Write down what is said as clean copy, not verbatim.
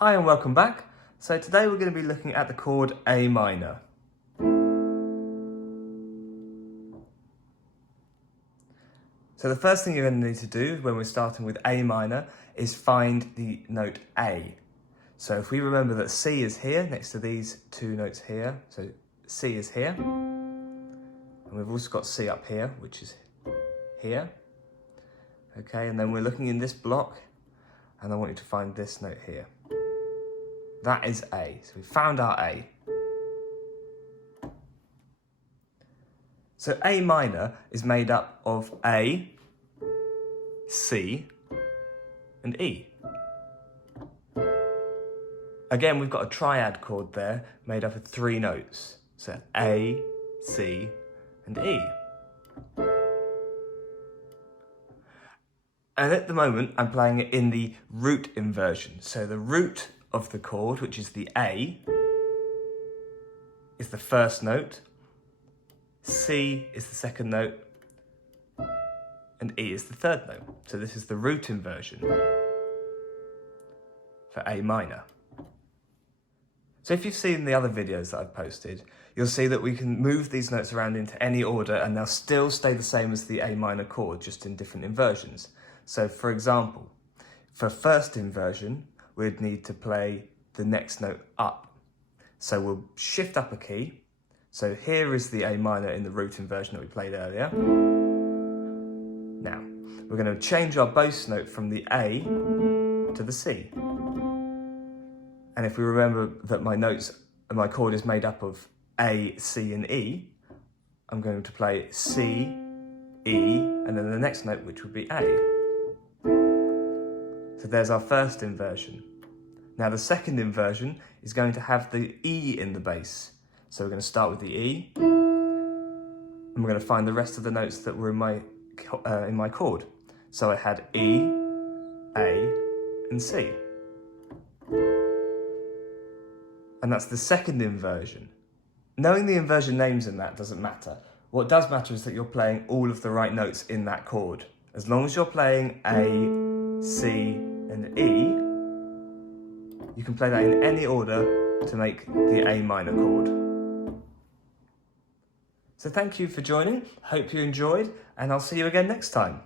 Hi and welcome back. So today we're going to be looking at the chord A minor. So the first thing you're going to need to do when we're starting with A minor is find the note A. So if we remember that C is here next to these two notes here, so C is here, and we've also got C up here, which is here. Okay, and then we're looking in this block, and I want you to find this note here. That is A. So we found our A. So A minor is made up of A, C, and E. Again, we've got a triad chord there made up of three notes. So A, C, and E. And at the moment, I'm playing it in the root inversion. So the root of the chord, which is the A, is the first note, C is the second note, and E is the third note. So this is the root inversion for A minor. So if you've seen the other videos that I've posted, you'll see that we can move these notes around into any order and they'll still stay the same as the A minor chord, just in different inversions. So for example, for first inversion, we'd need to play the next note up. So we'll shift up a key. So here is the A minor in the root inversion that we played earlier. Now, we're going to change our bass note from the A to the C. And if we remember that my chord is made up of A, C, and E, I'm going to play C, E, and then the next note, which would be A. So there's our first inversion. Now the second inversion is going to have the E in the bass. So we're going to start with the E, and we're going to find the rest of the notes that were in my chord. So I had E, A, and C. And that's the second inversion. Knowing the inversion names in that doesn't matter. What does matter is that you're playing all of the right notes in that chord. As long as you're playing A, C, and E, you can play that in any order to make the A minor chord. So thank you for joining, hope you enjoyed, and I'll see you again next time.